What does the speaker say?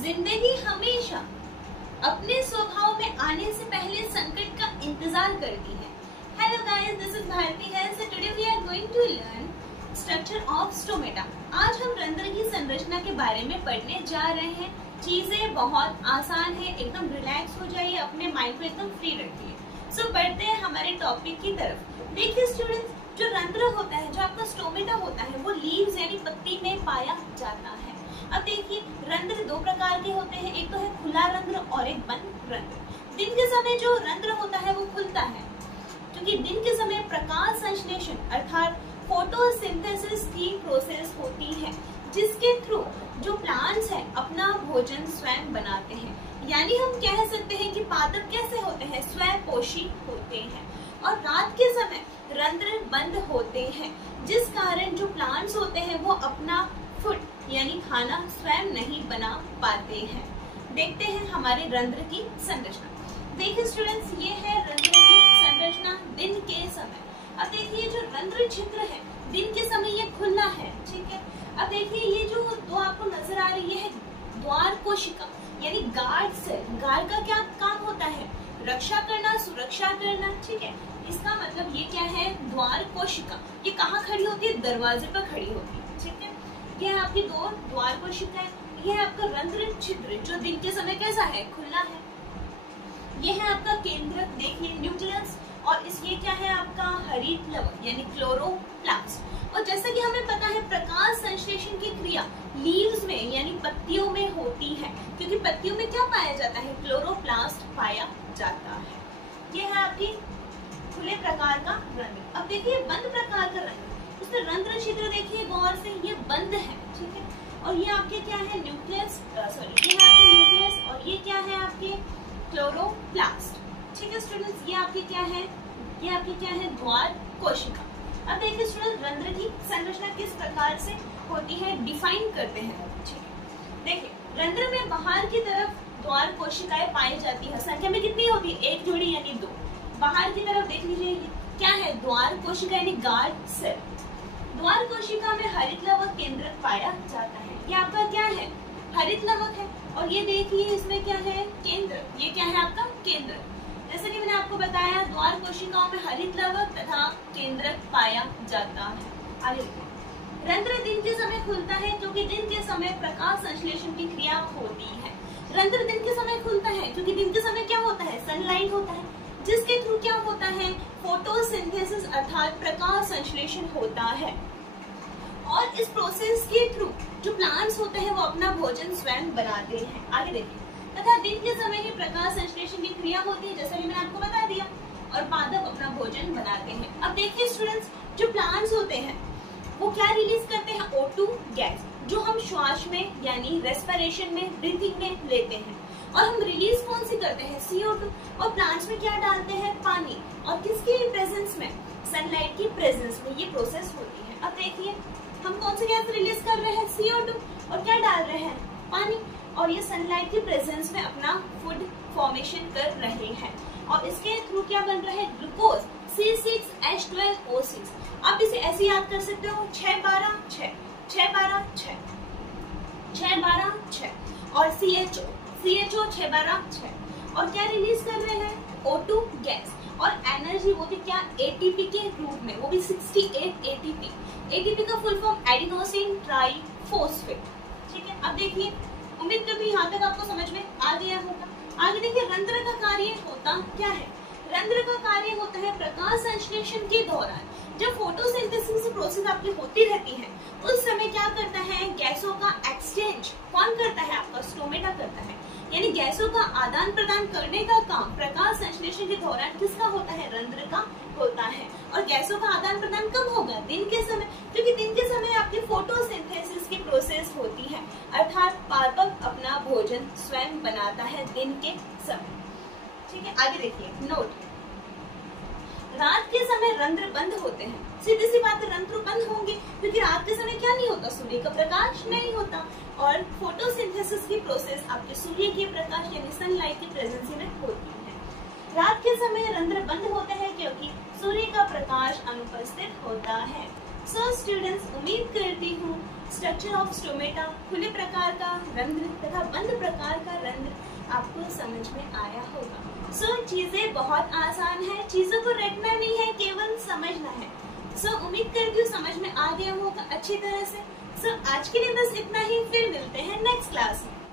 जिंदगी हमेशा अपने स्वभाव में आने से पहले संकट का इंतजार करती है। Hello guys, this is Bharti है। So today we are going to learn structure of stomata. आज हम रंध्र की संरचना के बारे में पढ़ने जा रहे हैं। चीजें बहुत आसान है, एकदम रिलैक्स हो जाइए, अपने माइंड को एकदम फ्री रखिए। सो बढ़ते हैं हमारे टॉपिक की तरफ। देखिए स्टूडेंट्स, जो रंध्र होता है, जो आपका स्टोमेटा होता है, वो लीव्स यानी पत्ती में पाया जाता है। अब देखिए, रंध्र दो प्रकार के होते हैं, एक तो है खुला रंध्र और एक बंद रंध्र। दिन के समय जो रंध्र होता है वो खुलता है, क्योंकि दिन के समय प्रकाश संश्लेषण अर्थात फोटोसिंथेसिस की प्रोसेस होती है, जिसके थ्रू जो प्लांट्स हैं अपना भोजन स्वयं बनाते हैं। यानी हम कह सकते हैं कि पादप कैसे होते हैं, स्वपोषी होते हैं। और रात के समय रंध्र बंद होते हैं, जिस कारण जो प्लांट्स होते हैं वो अपना फूड यानी खाना स्वयं नहीं बना पाते हैं। देखते हैं हमारे रंध्र की संरचना। देखिए स्टूडेंट्स, ये है रंध्र की संरचना दिन के समय। अब देखिए, जो रंध्र छिद्र है दिन के समय ये खुला है, ठीक है। अब देखिए, ये जो दो आपको नजर आ रही है द्वार कोशिका यानी गार्ड सेल। गार्ड का क्या काम होता है? रक्षा करना, सुरक्षा करना, ठीक है। इसका मतलब ये क्या है? द्वार कोशिका। ये कहाँ खड़ी होती है? दरवाजे पर खड़ी होती है, ठीक है। ये है आपकी दो द्वार कोशिका है। ये है आपका रंध्र छिद्र, जो दिन के समय कैसा है? खुला है। ये है आपका केंद्रक, देखिए न्यूक्लियस। और ये क्या है? आपका हरित लवक यानी क्लोरोप्लास्ट। और जैसा कि हमें पता है, प्रकाश संश्लेषण की क्रिया लीव्स में यानी पत्तियों में होती है, क्योंकि पत्तियों में क्या पाया जाता है? क्लोरोप्लास्ट पाया जाता है। ये है आपकी खुले प्रकार का रंध्र। अब देखिए बंद प्रकार का रंध्र, उसमें रंध्र छिद्र देखिए गौर से, ये बंद है, ठीक है। और ये आपके क्या है? न्यूक्लियस, सॉरी, ये है आपके न्यूक्लियस। और ये क्या है? आपके क्लोरोप्लास्ट, ठीक है स्टूडेंट्स। ये आपके क्या है? ये आपकी क्या है? द्वार कोशिका। अब देखिए स्टूडेंट, रंध्र की संरचना किस प्रकार से होती है डिफाइन करते हैं, ठीक है। देखिए, रंध्र में बाहर की तरफ द्वार कोशिकाएं पाई जाती है। संख्या में कितनी होती है? एक जोड़ी यानी दो। बाहर की तरफ देख लीजिए, क्या है? द्वार कोशिका यानी गार्ड सेल। द्वार कोशिका में हरित लवक केंद्रक पाया जाता है। ये आपका क्या है? हरित लवक है। और ये देखिए, इसमें क्या है? केंद्र। ये क्या है? आपका केंद्र। जैसे कि मैंने आपको बताया, द्वार कोशिकाओं में हरित लवक तथा केंद्रक पाया जाता है। आगे देखिए, रंध्र दिन के समय खुलता है, क्योंकि दिन के समय प्रकाश संश्लेषण की क्रिया होती है। रंध्र दिन के समय खुलता है, क्योंकि दिन के समय क्या होता है? सनलाइट होता है, जिसके थ्रू क्या होता है? फोटोसिंथेसिस अर्थात प्रकाश संश्लेषण होता है। और इस प्रोसेस के थ्रू जो प्लांट्स होते हैं वो अपना भोजन स्वयं बनाते हैं। आगे देखिए, तथा दिन के समय ही प्रकाश संश्लेषण की क्रिया होती है, जैसा कि मैंने आपको बता दिया, और पादप अपना भोजन बनाते हैं। अब देखिए स्टूडेंट्स, जो प्लांट्स होते हैं वो क्या रिलीज करते हैं? O2 गैस, जो हम श्वास में यानी रेस्पिरेशन में, ब्रीथिंग में लेते हैं। और हम रिलीज कौन सी करते हैं? CO2। और प्लांट्स में क्या डालते हैं? पानी। और किसकी प्रेजेंस में? सनलाइट की प्रेजेंस में ये प्रोसेस होती है। अब देखिए, हम कौन सी गैस रिलीज कर रहे हैं? CO2। और क्या डाल रहे हैं? पानी। और ये सनलाइट की प्रेजेंस में अपना फूड फॉर्मेशन कर रहे हैं। और इसके थ्रू क्या बन रहा है? Glucose C6H12O6। आप इसे ऐसे याद कर सकते हो, 6-12-6, 6-12-6, 6-12-6। और CHO 6-12-6। और क्या रिलीज कर रहे हैं? O2 gas. और एनर्जी वो भी क्या? ATP के रूप में, वो भी 68 ATP। ATP का फुल फॉर्म एडिनोसिन ट्राइफॉस्फेट, ठीक है। अब देखिए, उम्मीद करती हूँ यहाँ तक आपको समझ में आ गया होगा। आगे देखिए, रंध्र का कार्य होता क्या है? रंध्र का कार्य होता है प्रकाश संश्लेषण के दौरान जब फोटोसिंथेसिस प्रोसेस आपकी होती रहती है, उस समय क्या करता है? गैसों का एक्सचेंज कौन करता है? आपका स्टोमेटा करता है। यानी गैसों का आदान प्रदान करने का काम प्रकाश संश्लेषण के दौरान किसका होता है? रंध्र का होता है। और गैसों का आदान प्रदान कब होगा? दिन के समय, क्योंकि दिन के समय आपकी फोटोसिंथेसिस की प्रोसेस होती है, अर्थात पादप अपना भोजन स्वयं बनाता है दिन के समय, ठीक है। आगे देखिए, नोट, रात के समय रंध्र बंद होते हैं। सीधी सी बात है, रंध्र बंद होंगे क्योंकि रात के समय क्या नहीं होता? सूर्य का प्रकाश नहीं होता। और फोटोसिंथेसिस की प्रोसेस आपके सूर्य के प्रकाश यानी सनलाइट की प्रेजेंस में होती है। रात के समय रंध्र बंद होते हैं क्योंकि सूर्य का प्रकाश अनुपस्थित होता है। सो स्टूडेंट्स, उम्मीद करती हूँ स्ट्रक्चर ऑफ स्टोमेटा, खुले प्रकार का रंध्र तथा बंद प्रकार का रंध्र आपको समझ में आया होगा। सो चीजें बहुत आसान है, चीजों को रटना नहीं है, केवल समझना है। सो उम्मीद करती हूँ समझ में आ गया होगा अच्छी तरह से। सो आज के लिए बस इतना ही, फिर मिलते हैं नेक्स्ट क्लास में।